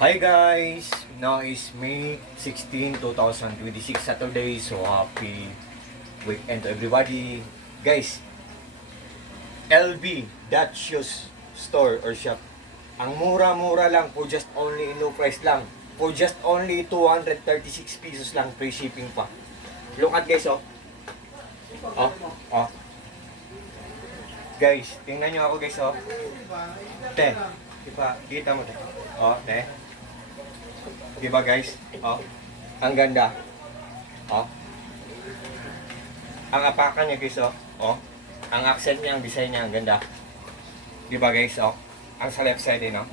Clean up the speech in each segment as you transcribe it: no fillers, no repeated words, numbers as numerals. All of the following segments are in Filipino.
Hi guys! Now is May 16, 2026 Saturday. So happy weekend to everybody. Guys, LB, that shoes store or shop. Ang mura-mura lang for just only no price lang. For just only 236 pesos lang, free shipping pa. Look at guys, oh. Oh, oh. Guys, tingnan nyo ako guys, oh. Te, kita mo te. Oh, te. Diba guys? Oh. Ang ganda. Oh. Ang apakan niya guys, oh. Oh. Ang accent niya, ang design niya, ang ganda. Diba guys, oh. Ang sa left side din, oh.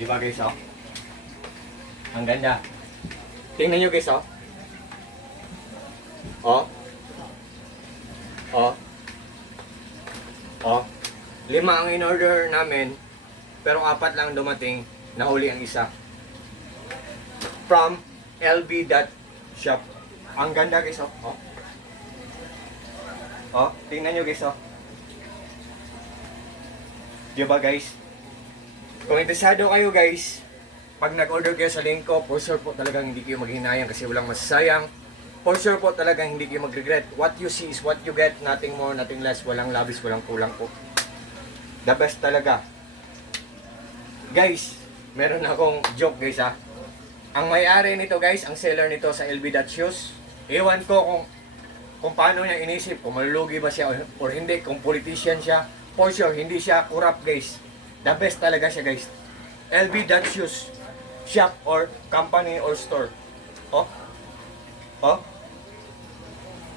Diba guys, oh. Ang ganda. Tingnan nyo guys, oh. Oh. Oh. Oh. 5 ang in-order namin, pero 4 lang dumating, nahuli ang isa. From lb.shop. Ang ganda guys, oh. Oh. Oh, tingnan nyo guys, oh. Diba guys? Kung interesado kayo guys, pag nag-order kayo sa link ko, for sure po talagang hindi kayo maghinayang kasi walang masasayang. For sure po talagang hindi kayo mag-regret. What you see is what you get, nothing more, nothing less, walang labis, walang kulang po. The best talaga. Guys, meron akong joke guys ha. Ang may-ari nito guys, ang seller nito sa LB.shoes, ewan ko kung paano niya inisip, kung malulugi ba siya or hindi, kung politician siya. For sure, hindi siya corrupt guys. The best talaga siya guys. LB.shoes, shop or company or store. Oh. Oh.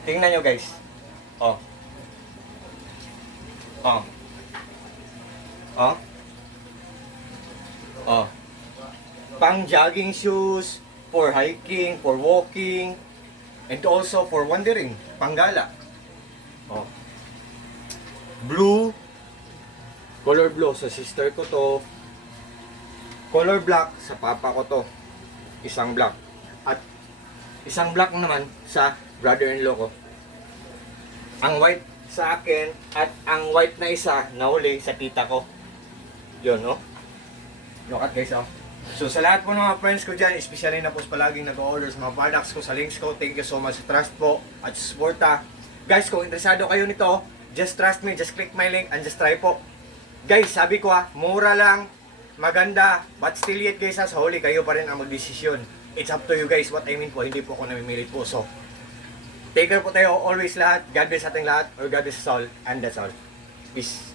Tingnan nyo guys. Oh. Oh. Oh. Oh. Pang jogging shoes, for hiking, for walking, and also for wandering, panggala. Oh. Blue, color blue sa sister ko to. Color black sa papa ko to. Isang black. At isang black naman sa brother-in-law ko. Ang white sa akin at ang white na isa nahuli sa tita ko. Yun, no? Look at guys, oh. So sa lahat po ng mga friends ko dyan, especially na po palaging nag-order sa mga products ko, sa links ko, thank you so much sa trust po at suporta. Guys, kung interesado kayo nito, just trust me, just click my link and just try po. Guys, sabi ko mura lang, maganda, but still yet guys sa huli kayo pa rin ang magdesisyon. It's up to you guys, what I mean po, hindi po ako namimilit po. So, take care po tayo always lahat, God bless ating lahat, or God bless us all, and that's all. Peace.